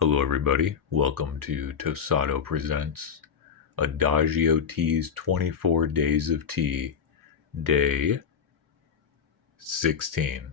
Hello, everybody. Welcome to Tosado Presents Adagio Teas 24 Days of Tea, Day 16.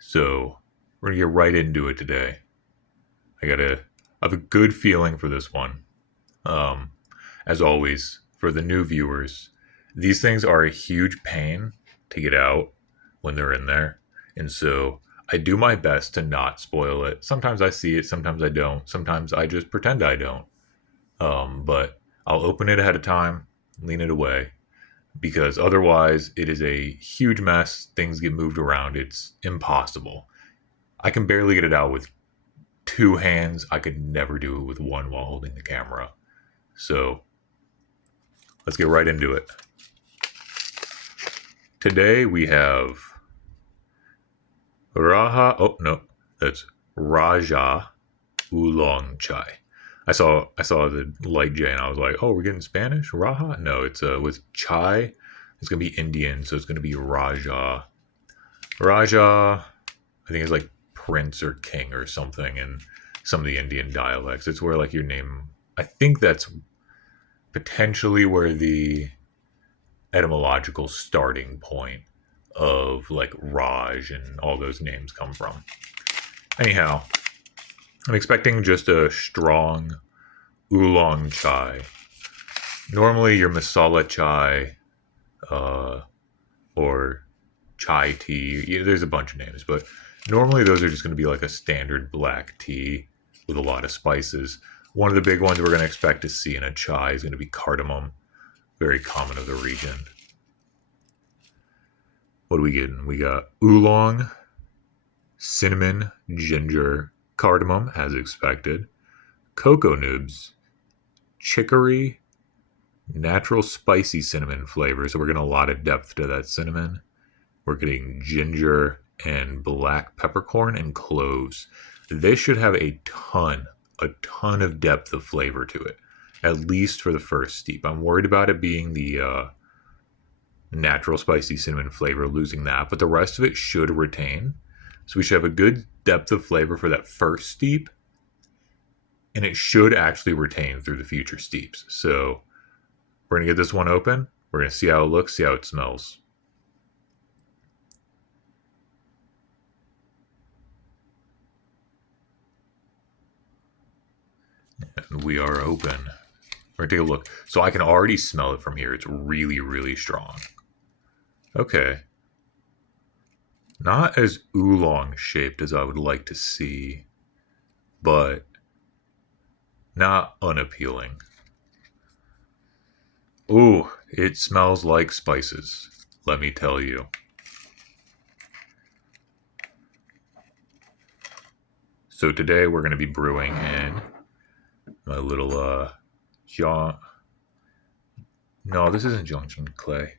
So, we're going to get right into it today. I have a good feeling for this one. Um, as always, for the new viewers, these things are a huge pain to get out when they're in there. And so, I do my best to not spoil it. Sometimes I see it, sometimes I don't. Sometimes I just pretend I don't. But I'll open it ahead of time, lean it away, because otherwise it is a huge mess. Things get moved around. It's impossible. I can barely get it out with two hands. I could never do it with one while holding the camera. So let's get right into it. Today we have Raha. Oh no, that's Raja Oolong Chai. I saw the light J and I was like, oh, we're getting Spanish? Raja? No, it's with chai. It's gonna be Indian, so it's gonna be Raja. Raja, I think it's like prince or king or something in some of the Indian dialects. It's where like your name. I think that's potentially where the etymological starting point of like Raj and all those names come from. Anyhow, I'm expecting just a strong oolong chai. Normally, your masala chai uh, or chai tea, there's a bunch of names, but normally those are just going to be like a standard black tea with a lot of spices. One of the big ones we're going to expect to see in a chai is going to be cardamom, very common of the region. What are we getting? We got oolong, cinnamon, ginger, cardamom, as expected, cocoa nibs, chicory, natural spicy cinnamon flavor. So we're getting a lot of depth to that cinnamon. We're getting ginger and black peppercorn and cloves. This should have a ton of depth of flavor to it, at least for the first steep. I'm worried about it being the natural spicy cinnamon flavor, losing that, but the rest of it should retain. So we should have a good depth of flavor for that first steep, and it should actually retain through the future steeps. So we're going to get this one open. We're going to see how it looks, see how it smells. And we are open. We're going to take a look. So I can already smell it from here. It's really, really strong. Okay. Not as oolong shaped as I would like to see, but not unappealing. Ooh, it smells like spices, let me tell you. So today we're going to be brewing in my little Jean. No, this isn't Jiangxin clay.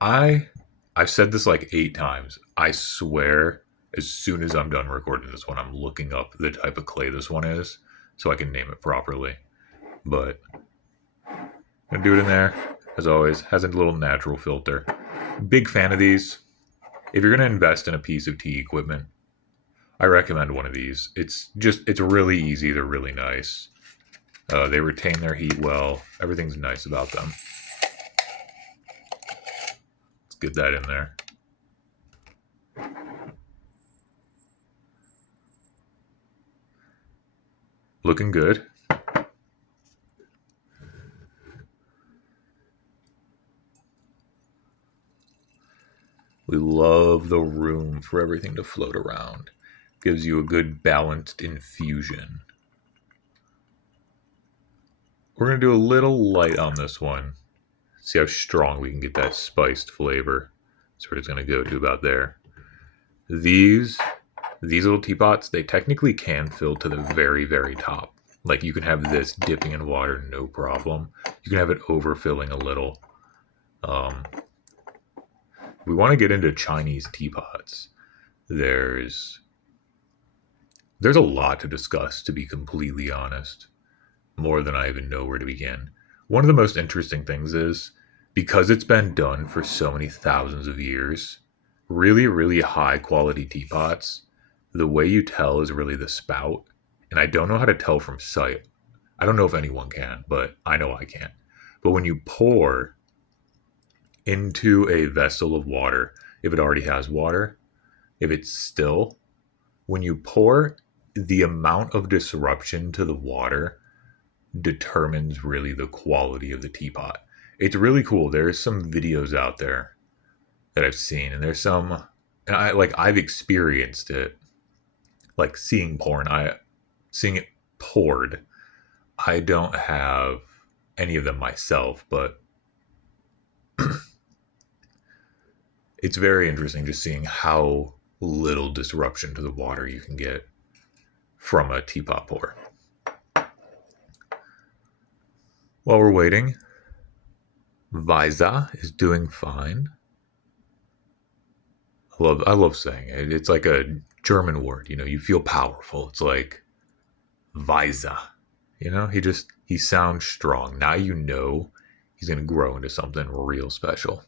I I've said this like 8 times. I swear, as soon as I'm done recording this one, I'm looking up the type of clay this one is so I can name it properly. But I'm gonna do it in there. As always, has a little natural filter. Big fan of these. If you're gonna invest in a piece of tea equipment, I recommend one of these. It's really easy. They're really nice. They retain their heat well. Everything's nice about them. Let's get that in there. Looking good. We love the room for everything to float around. Gives you a good balanced infusion. We're going to do a little light on this one. See how strong we can get that spiced flavor. That's where it's going to go to about there. These little teapots, they technically can fill to the very, very top. Like you can have this dipping in water, no problem. You can have it overfilling a little. We want to get into Chinese teapots. There's a lot to discuss, to be completely honest. More than I even know where to begin. One of the most interesting things is because it's been done for so many thousands of years, really, really high quality teapots the way you tell is really the spout. And I don't know how to tell from sight. I don't know if anyone can, but I know I can't. But when you pour into a vessel of water, if it already has water, if it's still, when you pour, the amount of disruption to the water determines really the quality of the teapot. It's really cool. There's some videos out there that I've seen, and there's some, and I've experienced it, like seeing porn. Seeing it poured. I don't have any of them myself, but it's very interesting just seeing how little disruption to the water you can get from a teapot pour. While we're waiting, Visa is doing fine. I love saying it. It's like a German word, you feel powerful. It's like Visa. He sounds strong. Now you know he's gonna grow into something real special.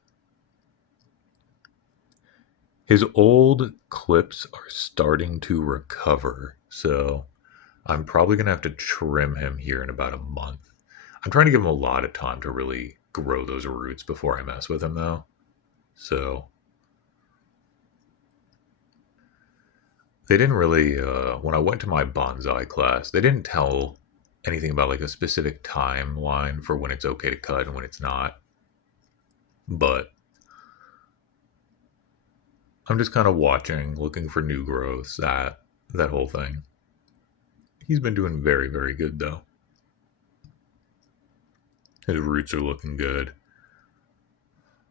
His old clips are starting to recover, so I'm probably gonna have to trim him here in about a month. I'm trying to give him a lot of time to really grow those roots before I mess with him, though. So they didn't really. When I went to my bonsai class, they didn't tell anything about like a specific timeline for when it's okay to cut and when it's not. But I'm just kind of watching, looking for new growths. That whole thing. He's been doing very, very good though. His roots are looking good.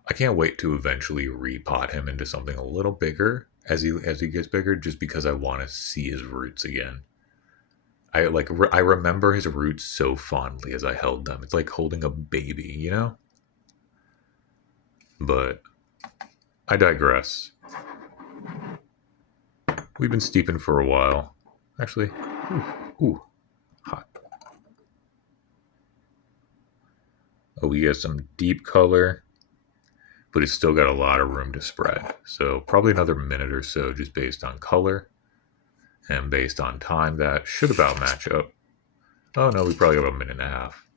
I can't wait to eventually repot him into something a little bigger as he gets bigger, just because I want to see his roots again. I remember his roots so fondly as I held them. It's like holding a baby. But I digress. We've been steeping for a while. Actually, ooh, hot. Oh, we get some deep color, but it's still got a lot of room to spread. So probably another minute or so, just based on color and based on time. That should about match up. Oh no, we probably got about a minute and a half.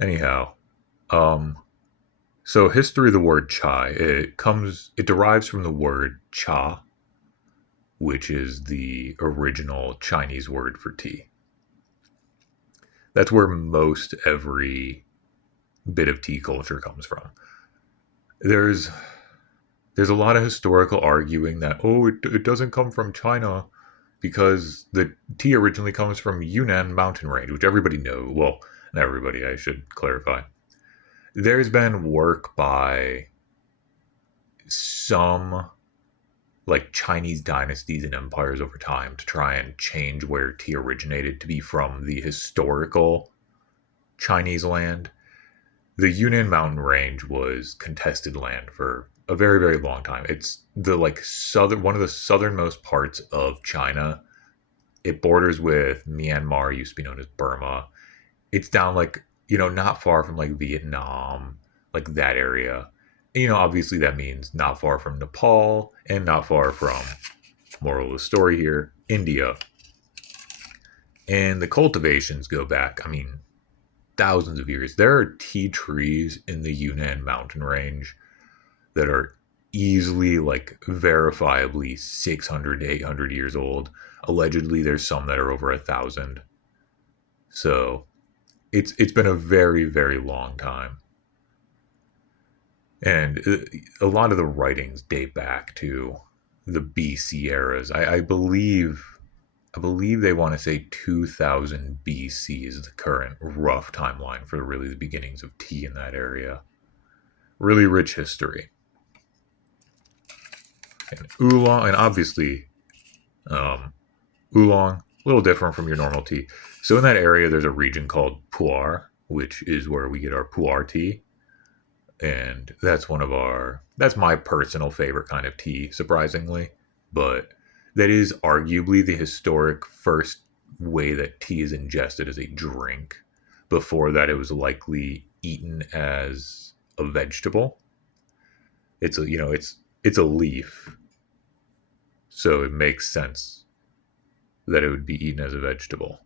Anyhow, so history of the word chai. It derives from the word cha, which is the original Chinese word for tea. That's where most every bit of tea culture comes from. There's there's a lot of historical arguing that it doesn't come from China because the tea originally comes from Yunnan mountain range, which everybody knows. Well, not everybody, I should clarify. There's been work by some like Chinese dynasties and empires over time to try and change where tea originated to be from the historical Chinese land. The Yunnan mountain range was contested land for a very, very long time. It's the like southern one of the southernmost parts of China. It borders with Myanmar, used to be known as Burma. It's down like, not far from like Vietnam, like that area. Obviously that means not far from Nepal and not far from, moral of the story here, India. And the cultivations go back, thousands of years. There are tea trees in the Yunnan mountain range that are easily, like, verifiably 600 to 800 years old. Allegedly, there's some that are over 1,000. So it's been a very, very long time. And a lot of the writings date back to the BC eras. I believe they want to say 2000 BC is the current rough timeline for really the beginnings of tea in that area. Really rich history. And oolong, and obviously, oolong, a little different from your normal tea. So in that area, there's a region called Pu'er, which is where we get our Pu'er tea. And that's my personal favorite kind of tea, surprisingly. But that is arguably the historic first way that tea is ingested as a drink. Before that, it was likely eaten as a vegetable. It's a leaf, So it makes sense that it would be eaten as a vegetable.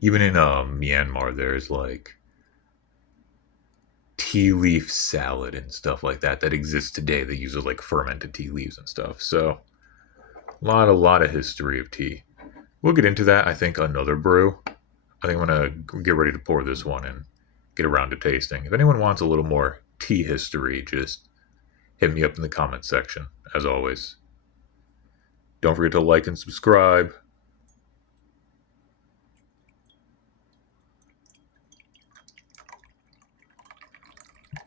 Even in Myanmar, there's like tea leaf salad and stuff like that that exists today that uses like fermented tea leaves and stuff. So a lot of history of tea. We'll get into that. I think another brew. I think I'm gonna get ready to pour this one and get around to tasting. If anyone wants a little more tea history, just hit me up in the comments section. As always, don't forget to like and subscribe.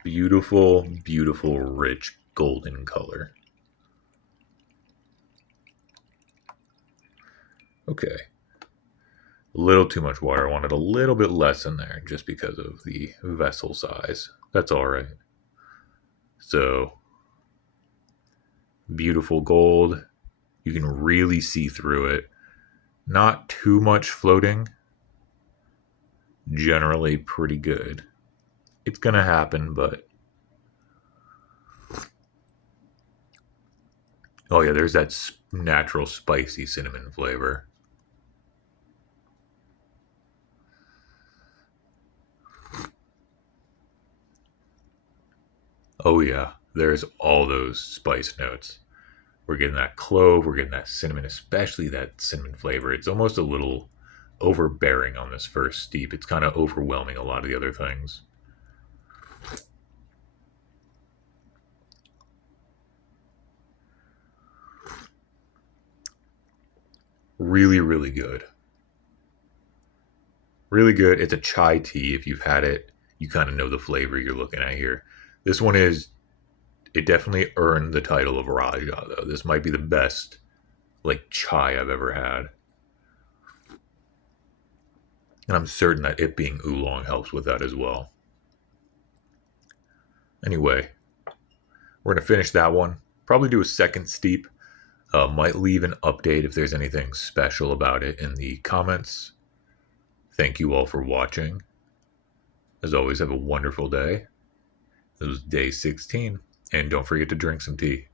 Beautiful, beautiful, rich golden color. Okay. A little too much water. I wanted a little bit less in there just because of the vessel size. That's all right. So, beautiful gold. You can really see through it. Not too much floating. Generally pretty good. It's going to happen, but. Oh, yeah, there's that natural spicy cinnamon flavor. Oh, yeah, there's all those spice notes. We're getting that clove, we're getting that cinnamon, especially that cinnamon flavor. It's almost a little overbearing on this first steep. It's kind of overwhelming a lot of the other things. Really, really good. Really good. It's a chai tea. If you've had it, you kind of know the flavor you're looking at here. This one is, it definitely earned the title of Raja, though. This might be the best, like, chai I've ever had. And I'm certain that it being oolong helps with that as well. Anyway, we're going to finish that one. Probably do a second steep. Might leave an update if there's anything special about it in the comments. Thank you all for watching. As always, have a wonderful day. This was day 16. And don't forget to drink some tea.